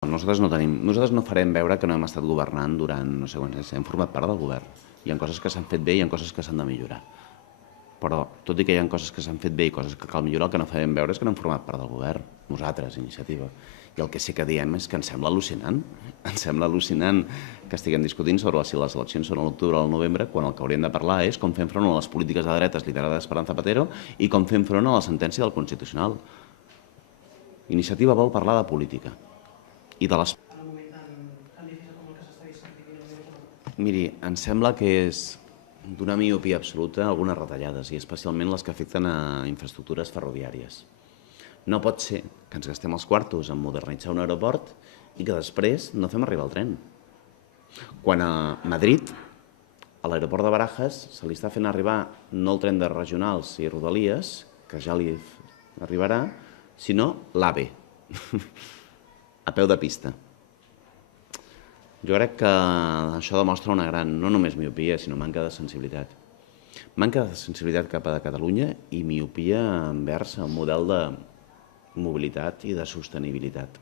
Nosaltres no farem veure que no hem estat governant durant no sé quants anys. Hem format part del govern. Hi ha coses que s'han fet bé i hi ha coses que s'han de millorar. Però, tot i que hi ha coses que s'han fet bé i coses que cal millorar, el que no farem veure és que no hem format part del govern. Nosaltres, Iniciativa. I el que sí que diem és que ens sembla al·lucinant. Ens sembla al·lucinant que estiguem discutint sobre si les eleccions són a l'octubre o al novembre, quan el que hauríem de parlar és com fem front a les polítiques de dretes liderades per en Zapatero i com fem front a la sentència del Constitucional. Iniciativa vol parlar de política. I de les... Miri, em sembla que és d'una miopia absoluta algunes retallades, i especialment les que afecten a infraestructures ferroviàries. No pot ser que ens gastem els quartos en modernitzar un aeroport i que després no fem arribar el tren. Quan a Madrid, a l'aeroport de Barajas, se li està fent arribar no el tren de regionals i rodalies, que ja li arribarà, sinó l'AVE, a peu de pista. Jo crec que això demostra una gran, no només miopia, sinó manca de sensibilitat. Manca de sensibilitat cap a Catalunya i miopia envers el model de mobilitat i de sostenibilitat.